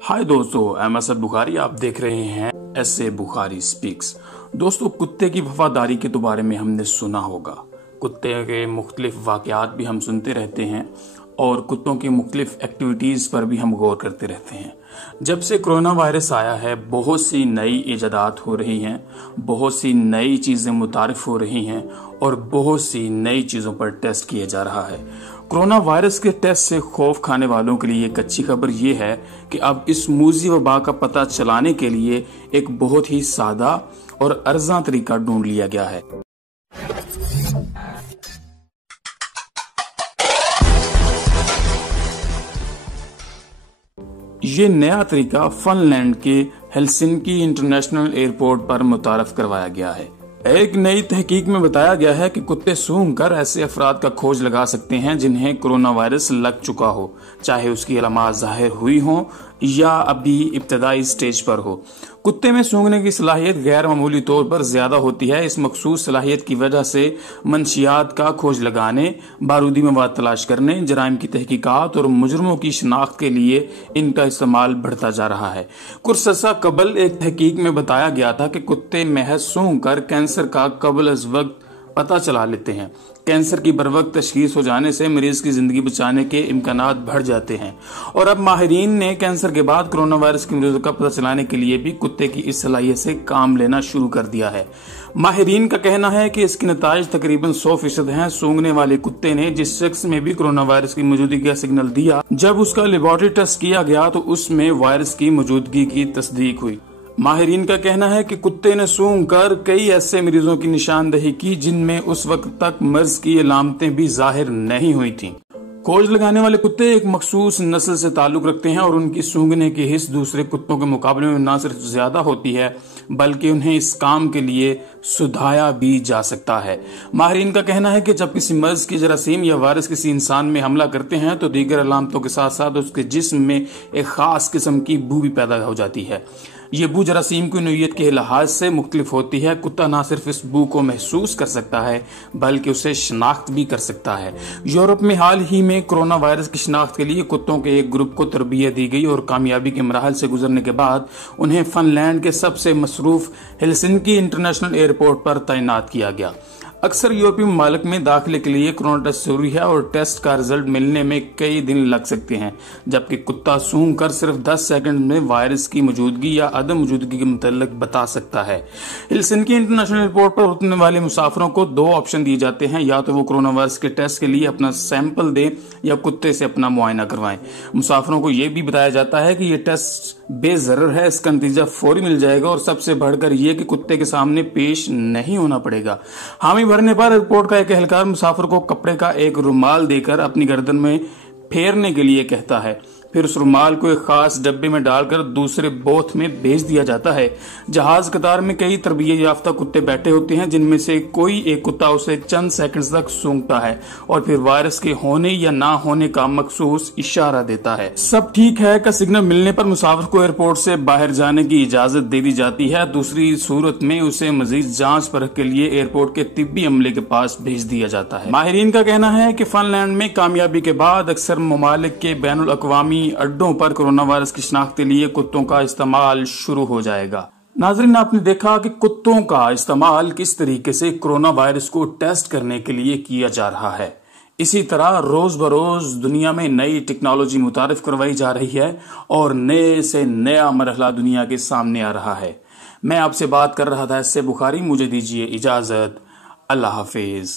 हाय दोस्तों, I'm असद बुखारी। आप देख रहे हैं ऐसे बुखारी स्पीक्स। दोस्तों, कुत्ते की वफादारी के तो बारे में हमने सुना होगा। कुत्ते के मुख्तलिफ वाक़यात भी हम सुनते रहते हैं और कुत्तों की मुख्तलिफ एक्टिविटीज़ पर भी हम गौर करते रहते हैं। जब से कोरोना वायरस आया है, बहुत सी नई ईजादात हो रही हैं, बहुत सी नई चीज़ें मुतारिफ हो रही हैं और बहुत सी नई चीज़ों पर टेस्ट किया जा रहा है। कोरोना वायरस के टेस्ट से खौफ खाने वालों के लिए एक अच्छी खबर ये है कि अब इस मूजी वबा का पता चलाने के लिए एक बहुत ही सादा और अर्जा तरीका ढूंढ लिया गया है। ये नया तरीका फिनलैंड के हेलसिंकी इंटरनेशनल एयरपोर्ट पर मुतारफ करवाया गया है। एक नई तहकीक में बताया गया है कि कुत्ते सूंघकर ऐसे अफराद का खोज लगा सकते हैं जिन्हें कोरोना वायरस लग चुका हो, चाहे उसकी अलामात जाहिर हुई हो या अभी इब्तदाई स्टेज पर हो। कुत्ते में सूंघने की सलाहियत गैर मामूली तौर पर ज्यादा होती है। इस मखसूस सलाहियत की वजह से मंशियात का खोज लगाने, बारूदी मवाद तलाश करने, जराइम की तहकीकात और मुजरमों की शनाख्त के लिए इनका इस्तेमाल बढ़ता जा रहा है। कुछ अर्सा कबल एक तहकीक में बताया गया था कि कुत्ते महज सूंघकर कैंसर का कबल अज वक्त पता चला लेते हैं। कैंसर की बरवक्त तशखीस हो जाने से मरीज की जिंदगी बचाने के इम्कानात बढ़ जाते हैं और अब माहिरीन ने कैंसर के बाद कोरोना वायरस की मरीजों का पता चलाने के लिए भी कुत्ते की इस सलाहियत से काम लेना शुरू कर दिया है। माहिरीन का कहना है कि इसके नताइज तकरीबन 100% हैं। सूंघने वाले कुत्ते ने जिस शख्स में भी कोरोना वायरस की मौजूदगी का सिग्नल दिया, जब उसका लेबोरेटरी टेस्ट किया गया तो उसमें वायरस की मौजूदगी की तस्दीक हुई। माहिरीन का कहना है कि कुत्ते ने सूंघकर कई ऐसे मरीजों की निशानदही की जिनमें उस वक्त तक मर्ज की अलामतें भी जाहिर नहीं हुई थीं। खोज लगाने वाले कुत्ते एक मखसूस नस्ल से ताल्लुक रखते हैं और उनकी सूंघने की हिस्स दूसरे कुत्तों के मुकाबले में न सिर्फ ज्यादा होती है बल्कि उन्हें इस काम के लिए सुधाया भी जा सकता है। माहिरीन का कहना है कि जब किसी मर्ज की जरासीम या वायरस किसी इंसान में हमला करते हैं तो दीगर अलामतों के साथ साथ उसके जिस्म में एक खास किस्म की बू भी पैदा हो जाती है। ये बू जरासीम की नोयत के लिहाज से मुख्तलिफ होती है। कुत्ता न सिर्फ इस बू को महसूस कर सकता है बल्कि उसे शनाख्त भी कर सकता है। यूरोप में हाल ही में कोरोना वायरस की शनाख्त के लिए कुत्तों के एक ग्रुप को तरबियत दी गई और कामयाबी के मराहल से गुजरने के बाद उन्हें फिनलैंड के सबसे मसरूफ हेलसिंकी इंटरनेशनल एयरपोर्ट पर तैनात किया गया। अक्सर यूरोपीय ममालिक में दाखिले के लिए कोरोना टेस्ट जरूरी है और टेस्ट का रिजल्ट मिलने में कई दिन लग सकते हैं, जबकि कुत्ता सूंघकर सिर्फ 10 सेकंड में वायरस की मौजूदगी या अदम मौजूदगी के मुतालिक बता सकता है। हेलसिंकी इंटरनेशनल एयरपोर्ट पर उतरने वाले मुसाफिरों को 2 ऑप्शन दिए जाते हैं, या तो वो कोरोना वायरस के टेस्ट के लिए अपना सैंपल दें या कुत्ते से अपना मुआयना करवाएं। मुसाफिरों को यह भी बताया जाता है कि ये टेस्ट बेजरर है, इसका नतीजा फौरी मिल जाएगा और सबसे बढ़कर यह कि कुत्ते के सामने पेश नहीं होना पड़ेगा। हामी भरने पर एयरपोर्ट का एक एहलकार मुसाफिर को कपड़े का एक रुमाल देकर अपनी गर्दन में फेरने के लिए कहता है। फिर उस रुमाल को एक खास डब्बे में डालकर दूसरे बोथ में भेज दिया जाता है। जहाज कतार में कई तरबियत याफ्ता कुत्ते बैठे होते हैं जिनमें से कोई एक कुत्ता उसे चंद सेकंड्स तक सूंघता है और फिर वायरस के होने या ना होने का मखसूस इशारा देता है। सब ठीक है का सिग्नल मिलने पर मुसाफिर को एयरपोर्ट से बाहर जाने की इजाजत दे दी जाती है। दूसरी सूरत में उसे मजीद जांच परख के लिए एयरपोर्ट के तिब्बी अमले के पास भेज दिया जाता है। माहिरीन का कहना है कि फिनलैंड में कामयाबी के बाद अक्सर ममालिक के बैनुल अक़वामी अड्डों पर कोरोना वायरस की शनाख्त के लिए कुत्तों का इस्तेमाल शुरू हो जाएगा। नाज़रीन, आपने देखा कि कुत्तों का इस्तेमाल किस तरीके से कोरोना वायरस को टेस्ट करने के लिए किया जा रहा है। इसी तरह रोज बरोज दुनिया में नई टेक्नोलॉजी मुतारिफ करवाई जा रही है और नए से नया मरहला दुनिया के सामने आ रहा है। मैं आपसे बात कर रहा था इससे बुखारी। मुझे दीजिए इजाजत। अल्लाह हाफिज।